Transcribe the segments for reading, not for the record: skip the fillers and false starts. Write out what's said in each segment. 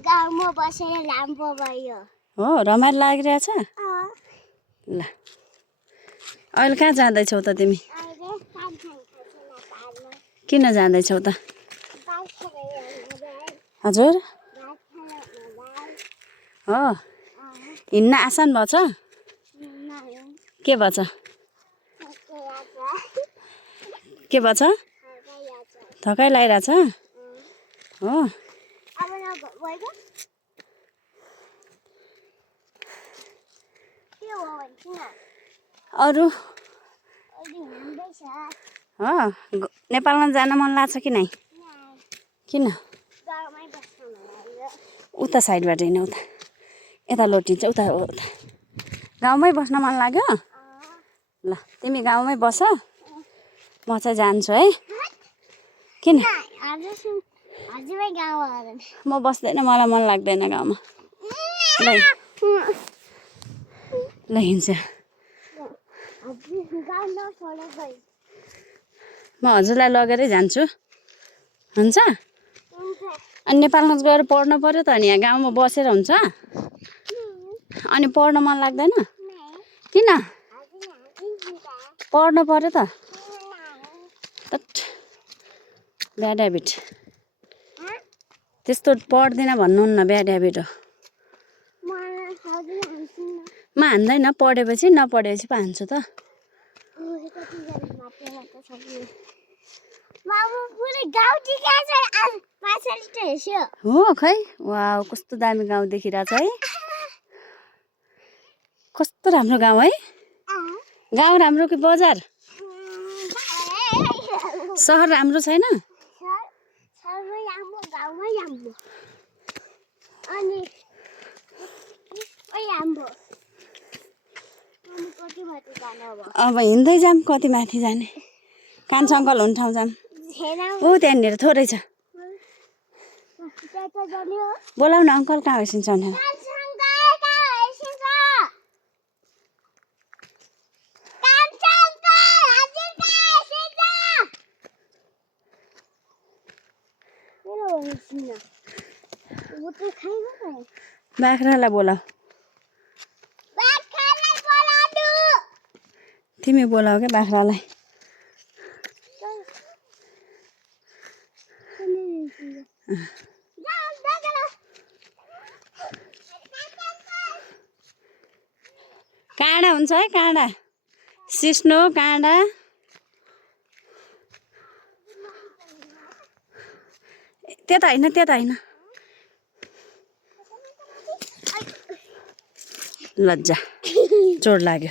गाउँमा बसेर लाम्बो भयो हो रमाइलो लागिरहेछ ल अहिले कहाँ जाँदैछौ त तिमी किन जाँदैछौ त हजुर हो हिँड्न आसान भएछ के भएछ के भएछ थकाइ लागिरहेछ हो अरू हो नेपालमा जान मन लाग्छ कि नै किन उता साइडबाट हिँड्नु उता यता लोटिन्छ उता उता गाउँमै बस्न मन लाग्यो ल तिमी गाउँमै बस म चाहिँ जान्छु है किन म बस्दैन मलाई मन लाग्दैन गाउँमा ल हिँड्छ म हजुरलाई लगेरै जान्छु हुन्छ अनि नेपालमा गएर पढ्नु पर्यो त अनि यहाँ गाउँमा बसेर हुन्छ अनि पढ्न मन लाग्दैन किन पढ्नु पर्यो त ब्याड ह्याबिट त्यस्तो पढ्दिनँ भन्नुहुन्न ब्याड ह्याबिट हो म हान्दैन पढेपछि नपढेपछि पो हान्छु त हो खै वाउ कस्तो दामी गाउँ देखिरहेछ है कस्तो राम्रो गाउँ है गाउँ राम्रो कि बजार सहर राम्रो छैन अब हिँड्दै जाम कति माथि जाने कान्छा अङ्कल हुने ठाउँ जाम ऊ त्यहाँनिर थोरै छ बोलाउ न अङ्कल कहाँ होइसिन्छ भनेर बाख्रालाई बोलाऊ तिमी बोलाऊ क्या बाख्रालाई काँडा हुन्छ है काँडा सिस्नो काँडा त्यता होइन लज्जा चोट लाग्यो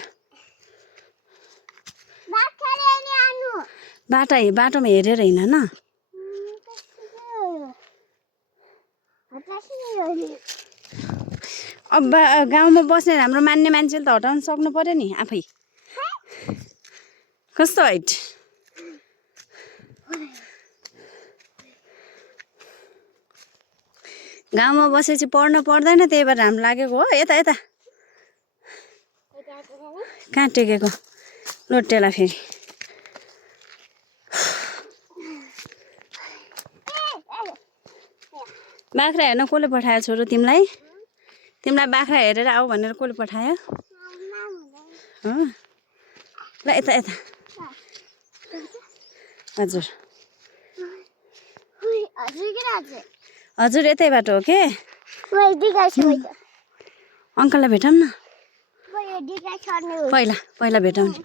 बाटोमा हेरेर हिँड न अब गाउँमा बस्ने हाम्रो मान्ने मान्छेले त हटाउन सक्नु पर्यो नि आफै कस्तो हाइट गाउँमा बसेपछि पढ्नु पर्दैन त्यही भएर हाम्रो लागेको हो यता कहाँ टेकेको लोटेला फेरि बाख्रा हेर्न कसले पठायो छोरो तिमीलाई बाख्रा हेरेर आऊ भनेर कसले पठायो हो ल यता हजुर यतै बाटो हो के अङ्कललाई भेटौँ न पहिला भेटौँ नि